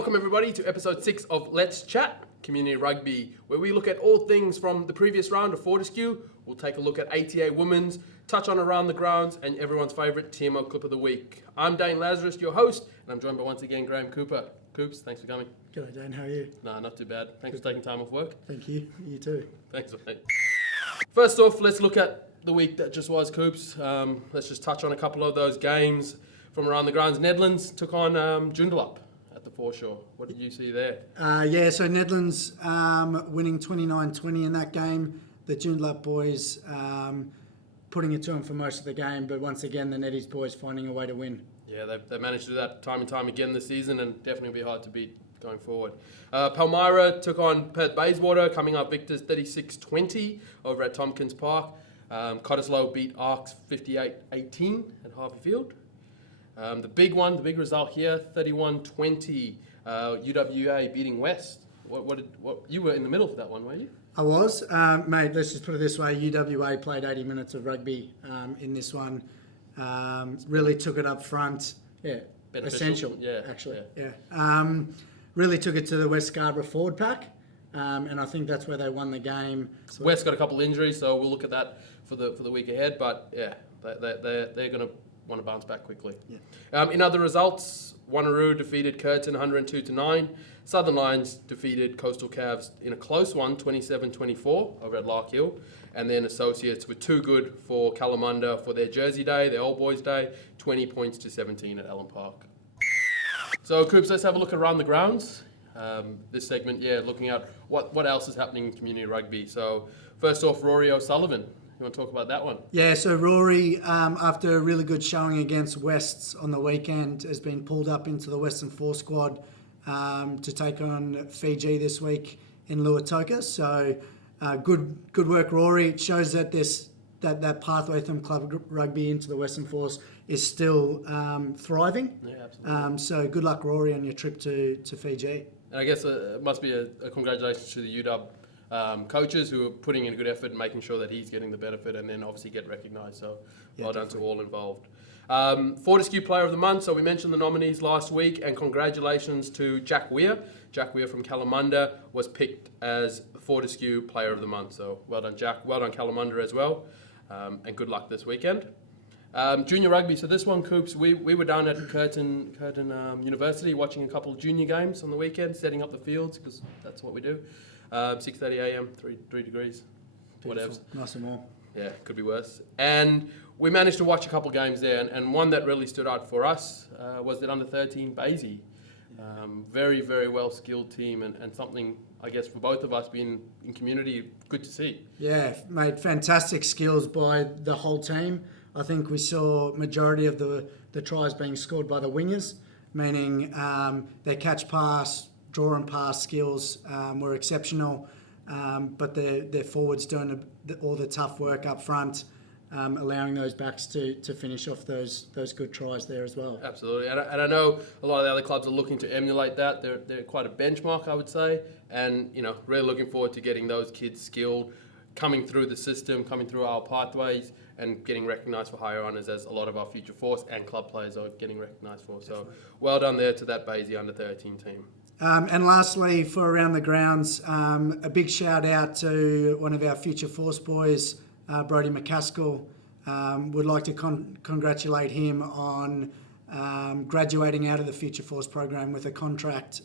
Welcome everybody to episode 6 of Let's Chat, Community Rugby, where we look at all things from the previous round of Fortescue. We'll take a look at ATA Women's, touch on around the grounds, and everyone's favourite TFO Clip of the week. I'm Dane Lazarus, your host, and I'm joined by once again Graham Cooper. Coops, thanks for coming. G'day Dane, how are you? No, not too bad. Thanks for taking time off work. Thank you. You too. Thanks, mate. First off, let's look at the week that just was, Coops. Let's just touch on a couple of those games from around the grounds. Netherlands took on Joondalup at the foreshore. What did you see there? So Netherlands winning 29-20 in that game. The Joondalup boys putting it to them for most of the game, but once again the Netties boys finding a way to win. Yeah, they managed to do that time and time again this season, and definitely be hard to beat going forward. Palmyra took on Perth Bayswater, coming up victors 36-20 over at Tompkins Park. Cottesloe beat Arcs 58-18 at Harvey Field. The big result here, 31-20, UWA beating West. What you were in the middle for that one, were you? I was. Mate, let's just put it this way, UWA played 80 minutes of rugby in this one. Really took it up front. Yeah, essential, actually. Yeah. Really took it to the West Scarborough forward pack, and I think that's where they won the game. West got a couple injuries, so we'll look at that for the week ahead, but yeah, they're going to want to bounce back quickly. Yeah. In other results, Wanneroo defeated Curtin 102-9. Southern Lions defeated Coastal Cavs in a close one, 27-24 over at Lark Hill. And then Associates were too good for Kalamunda for their Jersey Day, their Old Boys Day, 20 points to 17 at Allen Park. So, Coops, let's have a look around the grounds. This segment, looking at what else is happening in community rugby. So, first off, Rory O'Sullivan. You want to talk about that one? Yeah, so Rory, after a really good showing against Wests on the weekend, has been pulled up into the Western 4 squad to take on Fiji this week in Luatoka. So good work, Rory. It shows that that pathway from club rugby into the Western Force is still thriving. Yeah, absolutely. So good luck, Rory, on your trip to Fiji. And I guess it must be a congratulations to the UW coaches who are putting in good effort and making sure that he's getting the benefit and then obviously get recognised. So well done to all involved. Fortescue Player of the Month. So we mentioned the nominees last week, and congratulations to Jack Weir. Jack Weir from Kalamunda was picked as Fortescue Player of the Month. So well done, Jack. Well done, Kalamunda as well. And good luck this weekend. Junior rugby. So this one, Coops, we were down at Curtin University watching a couple of junior games on the weekend, setting up the fields because that's what we do. 6:30 a.m., 3 degrees, whatever. Nice and warm. Yeah, could be worse. And we managed to watch a couple games there, and one that really stood out for us was that under-13 Basie. Very, very well-skilled team, and something, I guess, for both of us being in community, good to see. Yeah, mate, fantastic skills by the whole team. I think we saw majority of the tries being scored by the wingers, meaning their catch pass, draw and pass skills were exceptional, but their forwards doing all the tough work up front, allowing those backs to finish off those good tries there as well. Absolutely, and I know a lot of the other clubs are looking to emulate that. They're quite a benchmark, I would say, and really looking forward to getting those kids skilled, coming through the system, coming through our pathways, and getting recognised for higher honours, as a lot of our future force and club players are getting recognised for. So well done there to that Basie under-13 team. And lastly, for Around the Grounds, a big shout out to one of our future force boys, Brodie McCaskill. Would like to congratulate him on graduating out of the Future Force program with a contract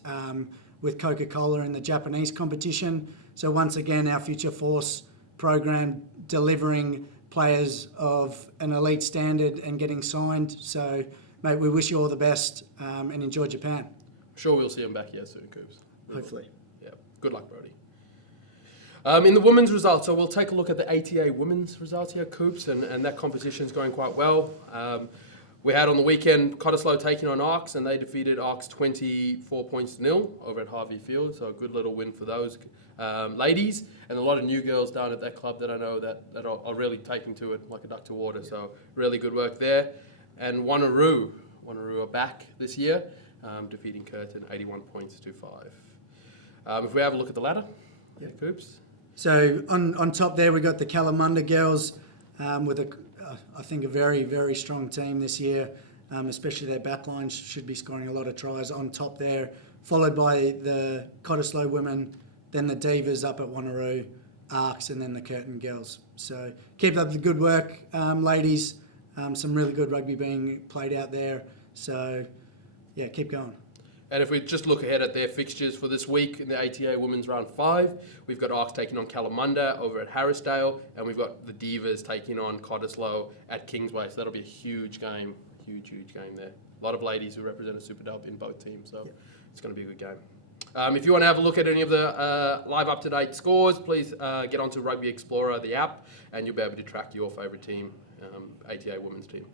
with Coca-Cola in the Japanese competition. So once again, our Future Force program delivering players of an elite standard and getting signed. So, mate, we wish you all the best and enjoy Japan. Sure, we'll see him back here soon, Coops. Hopefully. Yeah. Good luck, Brodie. In the women's results, so we'll take a look at the ATA women's results here, Coops, and that competition's going quite well. We had on the weekend Cottesloe taking on Arcs, and they defeated Arcs 24-0 over at Harvey Field. So a good little win for those ladies, and a lot of new girls down at that club that I know that are really taking to it like a duck to water. So really good work there. And Wanneroo are back this year, defeating Curtin 81 points to 5. If we have a look at the ladder, Coops. So on top there, we got the Kalamunda girls with I think a very, very strong team this year, especially their backline should be scoring a lot of tries. On top there followed by the Cottesloe women, then the Divas up at Wanneroo, Arcs, and then the Curtin girls. So keep up the good work, ladies. Some really good rugby being played out there. So, yeah, keep going. And if we just look ahead at their fixtures for this week in the ATA Women's Round 5, we've got Arcs taking on Kalamunda over at Harrisdale, and we've got the Divas taking on Cottesloe at Kingsway. So that'll be a huge game, huge game there. A lot of ladies who represent a Super Dub in both teams, so it's going to be a good game. If you want to have a look at any of the live up-to-date scores, please get onto Rugby Explorer, the app, and you'll be able to track your favourite team, ATA Women's team.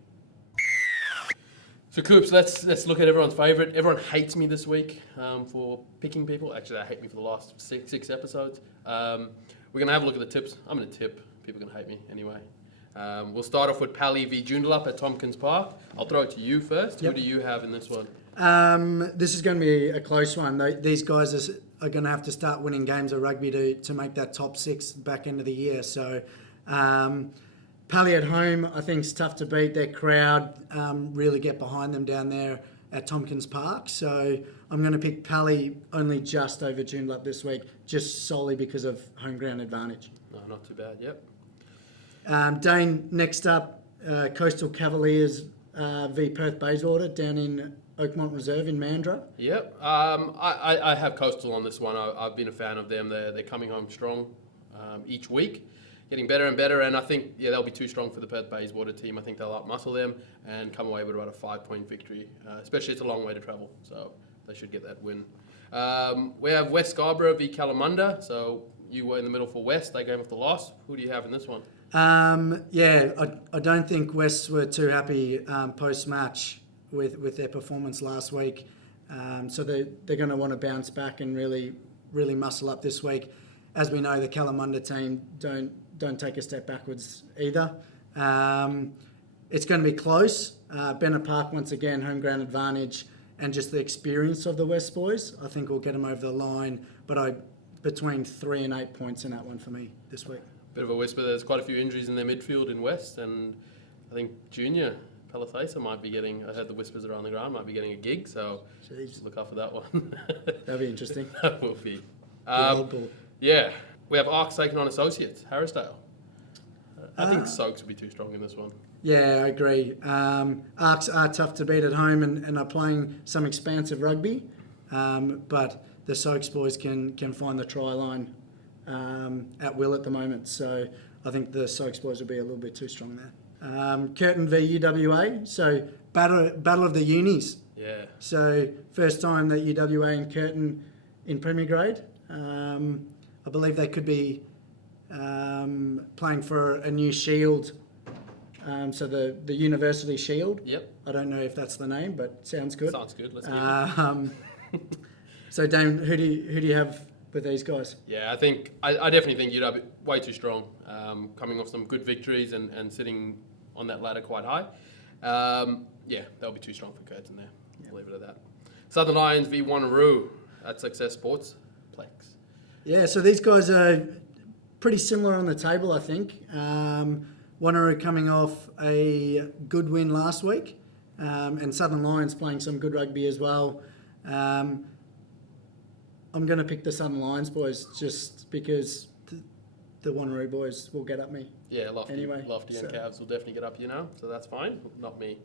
So, Coops, let's look at everyone's favourite. Everyone hates me this week for picking people. Actually, they hate me for the last six episodes. We're going to have a look at the tips. I'm going to tip. People are going to hate me anyway. We'll start off with Pally v Joondalup at Tompkins Park. I'll throw it to you first. Yep. Who do you have in this one? This is going to be a close one. These guys are going to have to start winning games of rugby to make that top 6 back end of the year. So, Pally at home, I think, is tough to beat. Their crowd really get behind them down there at Tompkins Park. So I'm going to pick Pally only just over Joondalup this week, just solely because of home ground advantage. No, not too bad, yep. Dane, next up, Coastal Cavaliers v Perth Bayswater down in Oakmont Reserve in Mandurah. Yep. I have Coastal on this one. I've been a fan of them. They're coming home strong each week, getting better and better, and I think they'll be too strong for the Perth Bayswater team. I think they'll outmuscle them and come away with about a 5-point victory, especially it's a long way to travel, so they should get that win. We have West Scarborough v Kalamunda, so you were in the middle for West. They gave off the loss. Who do you have in this one? I don't think West were too happy post-match with their performance last week, so they're going to want to bounce back and really muscle up this week. As we know, the Kalamunda team don't take a step backwards either. It's going to be close. Bennett Park, once again, home ground advantage, and just the experience of the West boys, I think will get them over the line. But between 3 and 8 points in that one for me this week. Bit of a whisper. There's quite a few injuries in their midfield in West, and I think Junior Palathesa might be getting, I heard the whispers around the ground, might be getting a gig, so Jeez. Look out for that one. That'll be interesting. That will be. Bull. Yeah, we have Arcs taking on Associates, Harrisdale. I think Soaks will be too strong in this one. Yeah, I agree. Arcs are tough to beat at home and are playing some expansive rugby, but the Soaks boys can find the try line at will at the moment. So I think the Soaks boys will be a little bit too strong there. Curtin v UWA, so battle of the unis. Yeah. So first time that UWA and Curtin in Premier Grade. I believe they could be playing for a new shield. So the University Shield. Yep. I don't know if that's the name, but sounds good. Sounds good. Let's keep it. So Dane, who do you have with these guys? Yeah, I definitely think UW way too strong. Coming off some good victories and sitting on that ladder quite high. Yeah, they'll be too strong for Curtin there. I'll leave it at that. Southern Lions v Wanneroo at Success Sports Plex. Yeah, so these guys are pretty similar on the table, I think. Wanneroo coming off a good win last week, and Southern Lions playing some good rugby as well. I'm going to pick the Southern Lions boys just because the Wanneroo boys will get up me. Yeah, Lofty and Cavs will definitely get up you now, so that's fine, not me.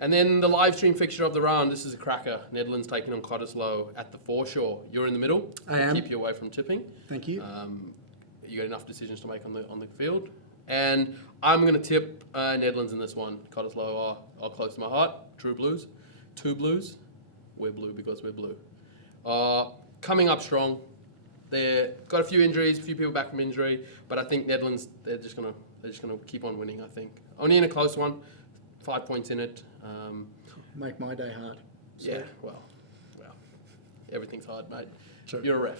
And then the live stream fixture of the round, this is a cracker. Netherlands taking on Cottesloe at the foreshore. You're in the middle. I am. Keep you away from tipping. Thank you. You got enough decisions to make on the field. And I'm going to tip Netherlands in this one. Cottesloe are close to my heart. True Blues. 2 Blues. We're blue because we're blue. Coming up strong. They've got a few injuries, a few people back from injury, but I think Netherlands, they're just gonna keep on winning, I think. Only in a close one, 5 points in it. Make my day hard. So. Yeah, well, everything's hard, mate. True. You're a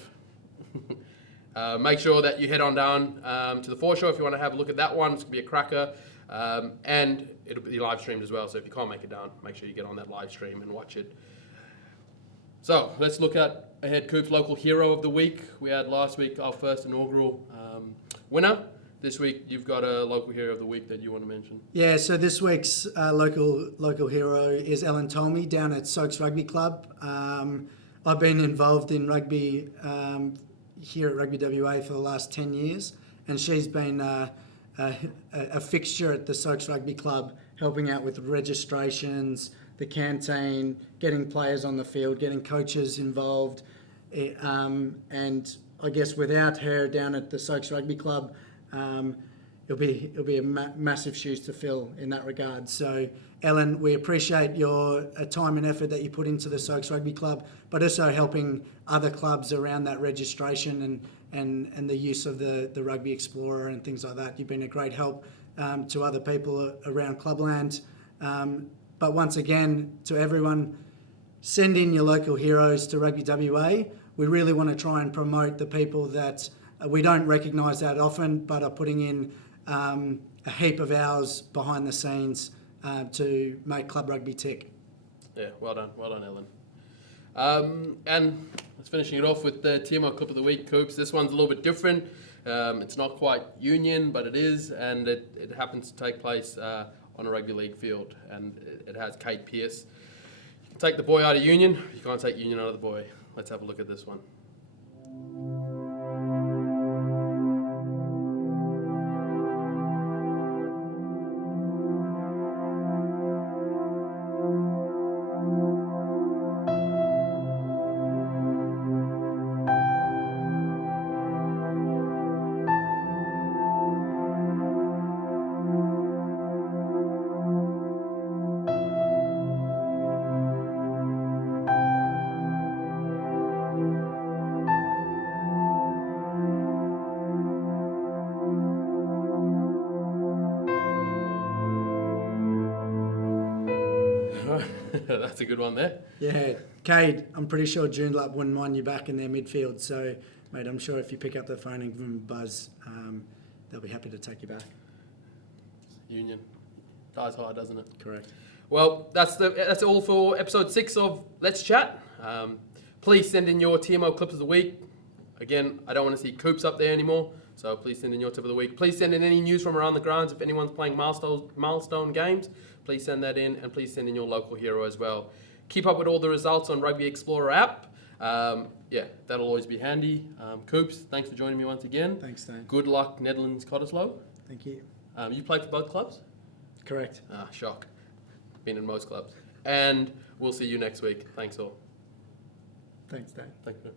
ref. Make sure that you head on down to the foreshore if you want to have a look at that one. It's going to be a cracker. And it'll be live streamed as well, so if you can't make it down, make sure you get on that live stream and watch it. So let's look at ahead Coop's local hero of the week. We had last week our first inaugural winner. This week you've got a local hero of the week that you want to mention. Yeah, so this week's local hero is Ellen Tolmie down at Soaks Rugby Club. I've been involved in rugby here at RugbyWA for the last 10 years, and she's been a fixture at the Soaks Rugby Club, helping out with registrations, the canteen, getting players on the field, getting coaches involved. And I guess without her down at the Soaks Rugby Club, it'll be a massive shoes to fill in that regard. So, Ellen, we appreciate your time and effort that you put into the Soaks Rugby Club, but also helping other clubs around that registration and the use of the Rugby Explorer and things like that. You've been a great help to other people around Clubland. But once again, to everyone, send in your local heroes to RugbyWA. We really want to try and promote the people that we don't recognise that often, but are putting in a heap of hours behind the scenes to make club rugby tick. Yeah, well done, Ellen. And let's finishing it off with the TFO Clip of the Week, Coops. This one's a little bit different. It's not quite union, but it is, and it happens to take place on a rugby league field, and it has Kate Pearce. You can take the boy out of union, you can't take union out of the boy. Let's have a look at this one. That's a good one there. Yeah, Cade, I'm pretty sure Joondalup wouldn't mind you back in their midfield. So, mate, I'm sure if you pick up the phone and give them a buzz, they'll be happy to take you back. Union. Dies hard, doesn't it? Correct. Well, that's all for episode 6 of Let's Chat. Please send in your TMO clips of the week. Again, I don't want to see Coops up there anymore, so please send in your tip of the week. Please send in any news from around the grounds. If anyone's playing milestone games, please send that in, and please send in your local hero as well. Keep up with all the results on Rugby Explorer app. Yeah, that'll always be handy. Coops, thanks for joining me once again. Thanks, Dan. Good luck, Netherlands Cottesloe. Thank you. You played for both clubs? Correct. Shock. Been in most clubs. And we'll see you next week. Thanks all. Thanks, Dan. Thank you.